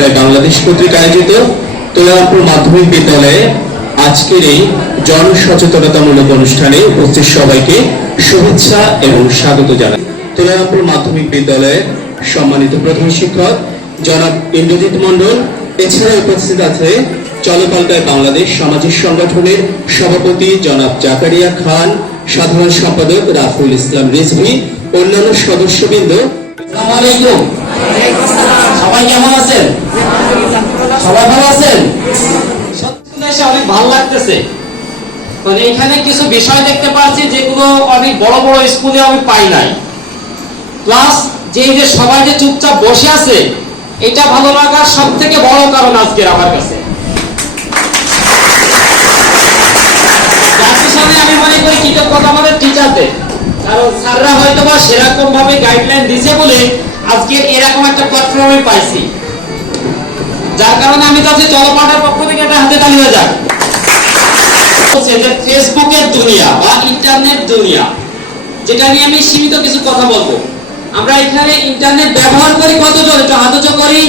চলপাল্টায় বাংলাদেশ কর্তৃক আয়োজিত তোলারামপুর মাধ্যমিক বিদ্যালয়ে আজকের এই জনসচেতনতামূলক অনুষ্ঠানে উপস্থিত সবাইকে শুভেচ্ছা এবং স্বাগত জানাই। তোলারামপুর মাধ্যমিক বিদ্যালয়ের সম্মানিত প্রধান শিক্ষক জনাব ইন্দ্রজিৎ মণ্ডল, এছাড়া উপস্থিত আছে চলপাল্টায় বাংলাদেশ সামাজিক সংগঠনের সভাপতি জনাব জাকারিয়া খান, সাধারণ সম্পাদক রাফুল ইসলাম রিজভী, অন্যান্য সদস্যবৃন্দ। আসসালামু আলাইকুম। সবাই কেমন আছেন? সবাই ভালো আছেন? সত্যি এসে অনেক ভালো লাগতেছে। তো এখানে কিছু বিষয় দেখতে পাচ্ছি যেগুলো অনেক বড় বড় স্কুলে আমি পাই নাই। প্লাস যে সবাই যে চুপচাপ বসে আছে, এটা ভালো লাগার সব থেকে বড় কারণ আজকের আমার কাছে। আমি মনে করি কৃতজ্ঞতা আমাদের টিচারদের, কারণ স্যাররা হয়তো বা সেরকম ভাবে গাইডলাইন দিয়েছে বলে আজকে এরকম একটা প্ল্যাটফর্মে পাইছি, যার কারণে আমি চাচ্ছি চলপাল্টার পক্ষ থেকে একটা হাতে তালি হয়ে যাক। যে ফেসবুকের দুনিয়া বা ইন্টারনেট দুনিয়া, যেটা নিয়ে আমি সীমিত কিছু কথা বলবো। আমরা এখানে ইন্টারনেট ব্যবহার করি কতজন? একটু হাত উঁচু করি,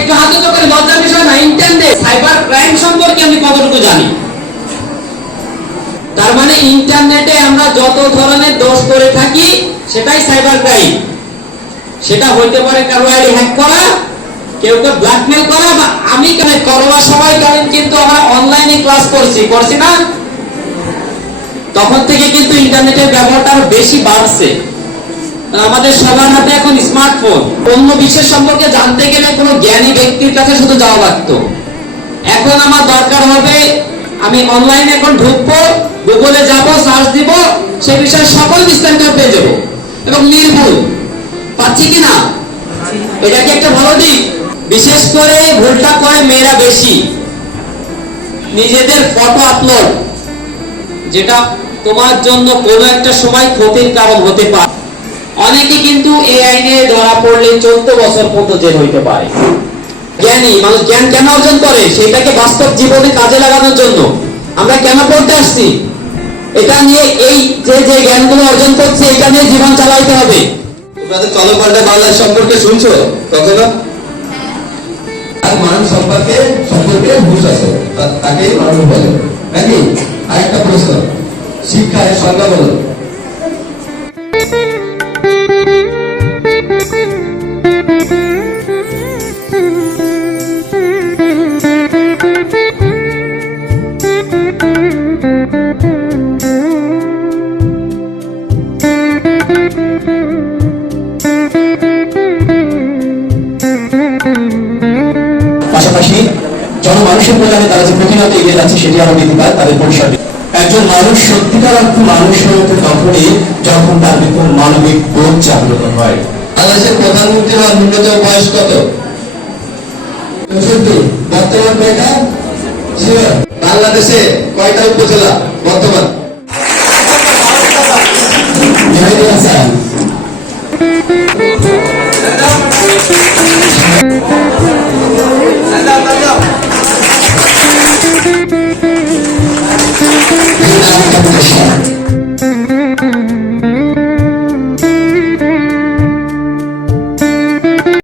একটু হাত উঁচু করি। লজ্জার বিষয় না। ইন্টারনেট সাইবার ক্রাইম সম্পর্কে আমি কতটুকু জানি? তার মানে ইন্টারনেটে আমরা যত ধরনের দোষ করে থাকি সেটাই সাইবার ক্রাইম। সেটা হইতে পারে কারো আইডি হ্যাক করা, কেউ কেউ ব্ল্যাকমেল করা, বা আমি কেন করোনা সময় কারণ কিন্তু আমরা অনলাইনে ক্লাস করছি না, তখন থেকে কিন্তু ইন্টারনেটের ব্যবহারটা আরো বেশি বাড়ছে। আমাদের সবার হাতে এখন স্মার্টফোন। অন্য বিশ্বের সম্পর্কে জানতে গেলে কোনো জ্ঞানী ব্যক্তির কাছে শুধু যাওয়া লাগতো। এখন আমার দরকার হবে, আমি অনলাইনে এখন ঢুকবো, গুগলে যাব, সার্চ দিব, সে বিষয়ে সকল বিস্তারিত পেয়ে যাবো এবং নির্ভুল। পাচ্ছি কিনা? এটা কি একটা ভালো দিক? বিশেষ করে ভুলটা করে মেয়েরা বেশি, নিজেদের ফটো আপলোড, যেটা তোমার জন্য কোনো একটা সময় ক্ষতির কারণ হতে পারে। অনেকে কিন্তু এই আইনে ধরা পড়লে 14 বছর পর্যন্ত জেল হইতে পারে। জ্ঞানী মানুষ জ্ঞান কেন অর্জন করে? সেটাকে বাস্তব জীবনে কাজে লাগানোর জন্য। আমরা কেন পড়তে আসছি? এটা নিয়ে এই যে জ্ঞানগুলো অর্জন করছে, এটা নিয়ে জীবন চালাইতে হবে। তোমরা চলপাল্টা বাংলাদেশ সম্পর্কে শুনছো কখনো? মানুষ সম্পর্কে হুঁশ আছে, তাকে মানুষ বলে নাকি? আরেকটা প্রশ্ন, শিক্ষায় সংজ্ঞা বলো। পাশাপাশি জনমানুষের কল্যাণে তারা যে প্রতিনিয়ত এগিয়ে যাচ্ছে সেটি আরো বৃদ্ধি পায় তাদের পরিসর। একজন মানুষ সত্যিকার অর্থে মানুষ হয়ে ওঠে তখনই যখন তার ভিতর মানবিক বোধ জাগ্রত হয়। বাংলাদেশের প্রধানমন্ত্রী হওয়ার ন্যূনতম বয়স কত? 64। বর্তমান কয়টা? বাংলাদেশে কয়টা উপজেলা বর্তমান?